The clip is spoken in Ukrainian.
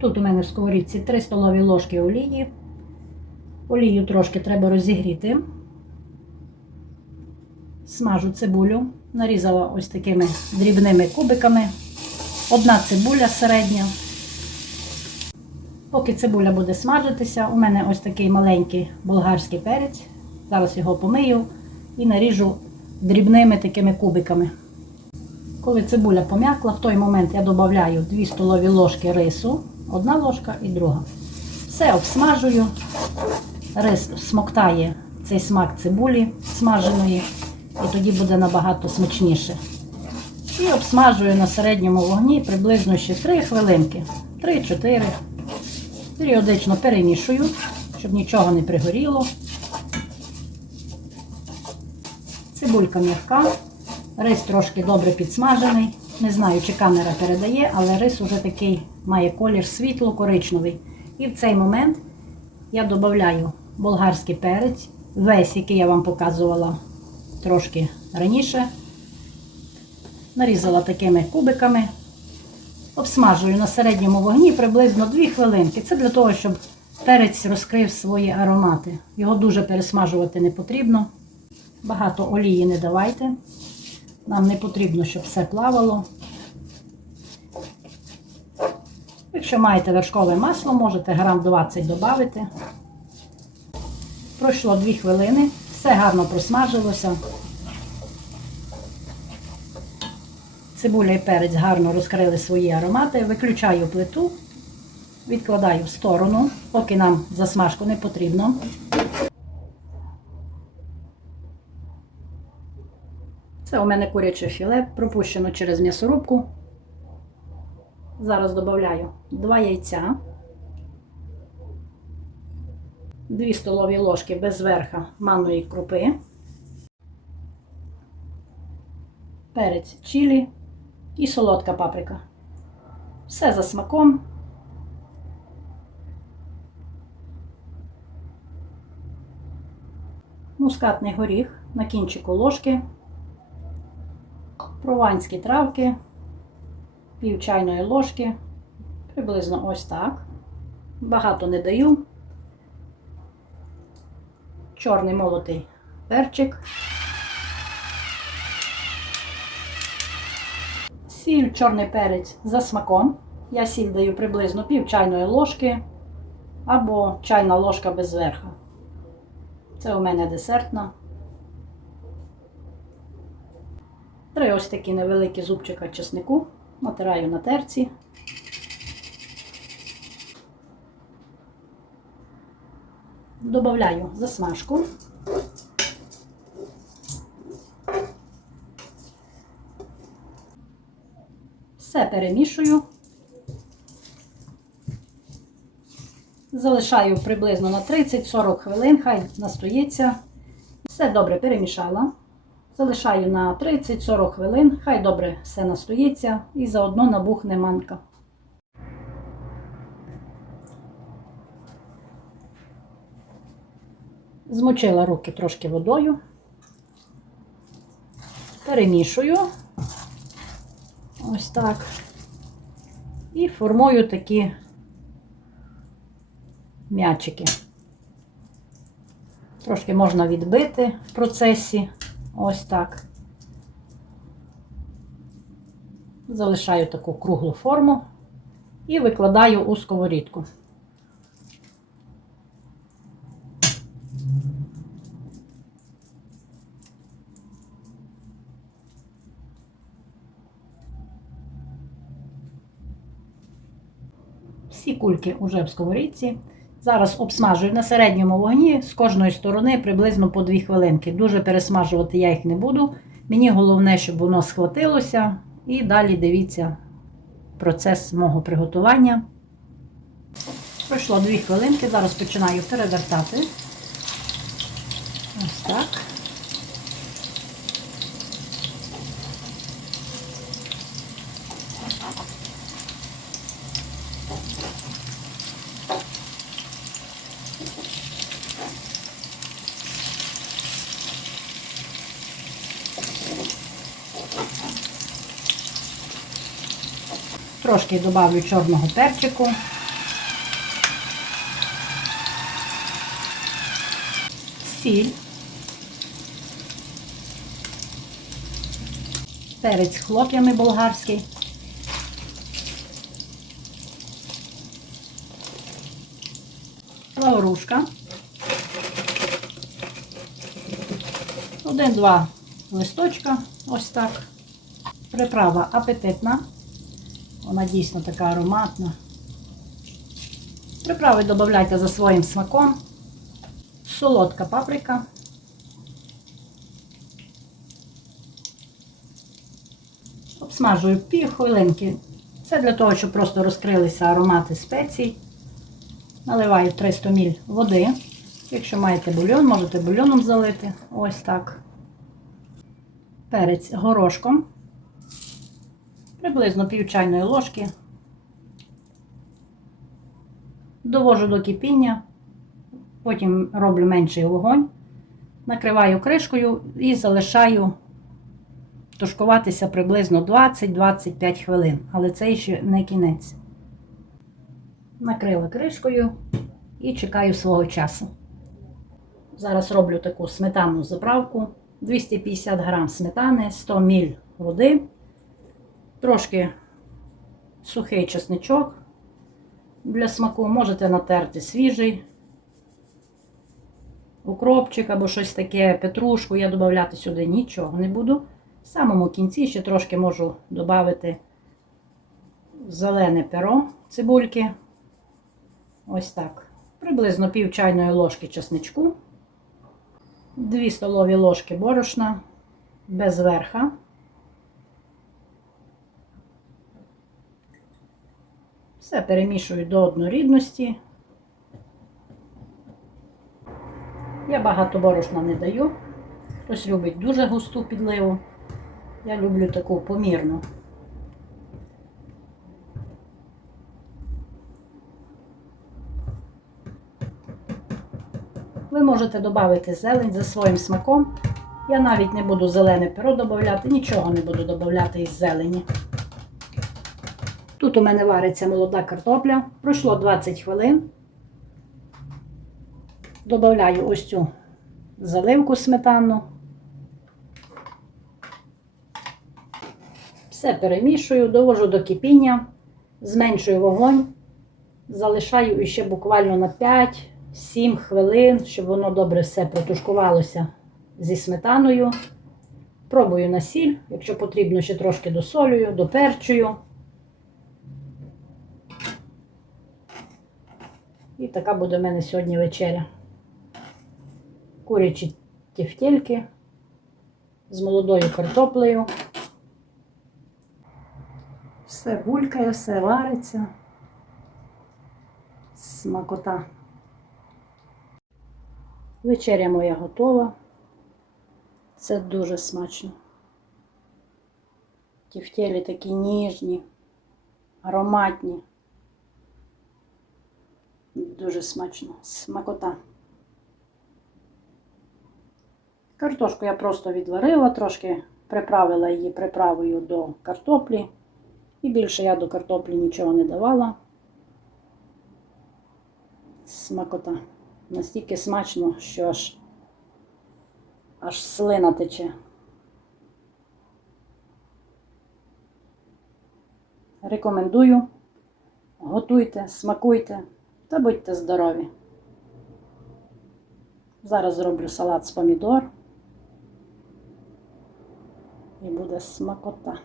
Тут у мене в сковорідці 3 столові ложки олії. Олію трошки треба розігріти. Смажу цибулю. Нарізала ось такими дрібними кубиками. Одна цибуля середня. Поки цибуля буде смажитися, у мене ось такий маленький болгарський перець. Зараз його помию і наріжу дрібними такими кубиками. Коли цибуля пом'якла, в той момент я додаю 2 столові ложки рису, одна ложка і друга. Все обсмажую. Рис смоктає цей смак цибулі смаженої, і тоді буде набагато смачніше. І обсмажую на середньому вогні приблизно ще 3 хвилинки. 3-4. Періодично перемішую, щоб нічого не пригоріло. Цибулька м'яка, рис трошки добре підсмажений. Не знаю, чи камера передає, але рис уже такий має колір світло-коричневий. І в цей момент я додаю болгарський перець, весь, який я вам показувала трошки раніше. Нарізала такими кубиками. Обсмажую на середньому вогні приблизно 2 хвилинки. Це для того, щоб перець розкрив свої аромати. Його дуже пересмажувати не потрібно. Багато олії не давайте. Нам не потрібно, щоб все плавало. Якщо маєте вершкове масло, можете грам 20 додати. Пройшло 2 хвилини, все гарно просмажилося. Цибуля і перець гарно розкрили свої аромати. Виключаю плиту, відкладаю в сторону, поки нам засмажку не потрібно. Це у мене куряче філе, пропущено через м'ясорубку. Зараз додаю 2 яйця, 2 столові ложки без верха манної крупи, перець чилі і солодка паприка. Все за смаком. Мускатний горіх на кінчику ложки, прованські травки, пів чайної ложки, приблизно ось так. Багато не даю. Чорний молотий перчик. Сіль, чорний перець за смаком. Я сіль даю приблизно пів чайної ложки або чайна ложка без верха. Це у мене десертна. Три ось такі невеликі зубчика чеснику. Натираю на терці. Добавляю засмажку. Все перемішую. Залишаю приблизно на 30-40 хвилин, хай настоїться. Все добре перемішала. Залишаю на 30-40 хвилин, хай добре все настоїться і заодно набухне манка. Змочила руки трошки водою. Перемішую. Ось так. І формую такі м'ячики. Трошки можна відбити в процесі. Ось так. Залишаю таку круглу форму і викладаю у сковорідку. Всі кульки вже в сковорідці. Зараз обсмажую на середньому вогні з кожної сторони приблизно по 2 хвилинки. Дуже пересмажувати я їх не буду. Мені головне, щоб воно схватилося. І далі дивіться процес мого приготування. Пройшло 2 хвилинки, зараз починаю перевертати. Ось так. Трошки додавлю чорного перчику. Сіль. Перець хлоп'ями болгарський. Лаврушка. Один-два листочка. Ось так. Приправа апетитна. Вона дійсно така ароматна. Приправи додавайте за своїм смаком. Солодка паприка. Обсмажую пів хвилинки. Це для того, щоб просто розкрилися аромати спецій. Наливаю 300 мл води. Якщо маєте бульйон, можете бульйоном залити. Ось так. Перець горошком. Приблизно пів чайної ложки. Довожу до кипіння. Потім роблю менший вогонь. Накриваю кришкою і залишаю тушкуватися приблизно 20-25 хвилин. Але це ще не кінець. Накрила кришкою і чекаю свого часу. Зараз роблю таку сметанну заправку. 250 грам сметани, 100 мл води, трошки сухий чесничок для смаку. Можете натерти свіжий укропчик або щось таке, петрушку. Я додати сюди нічого не буду. В самому кінці ще трошки можу додати зелене перо цибульки. Ось так. Приблизно пів чайної ложки чесничку. 2 столові ложки борошна без верха. Все перемішую до однорідності. Я багато борошна не даю. Хтось любить дуже густу підливу. Я люблю таку помірну. Ви можете додати зелень за своїм смаком. Я навіть не буду зелене перо додати, нічого не буду додати із зелені. Тут у мене вариться молода картопля. Пройшло 20 хвилин. Додаю ось цю заливку сметанну. Все перемішую, довожу до кипіння, зменшую вогонь, залишаю ще буквально на 5-7 хвилин, щоб воно добре все протушкувалося зі сметаною. Пробую на сіль, якщо потрібно, ще трошки досолюю, доперчую. І така буде в мене сьогодні вечеря. Курячі тефтельки з молодою картоплею. Все булькає, все вариться. Смакота. Вечеря моя готова. Це дуже смачно. Тефтелі такі ніжні, ароматні. Дуже смачно. Смакота. Картошку я просто відварила, трошки приправила її приправою до картоплі. І більше я до картоплі нічого не давала. Смакота. Настільки смачно, що аж, аж слина тече. Рекомендую. Готуйте, смакуйте та будьте здорові. Зараз зроблю салат з помідор. І буде смакота.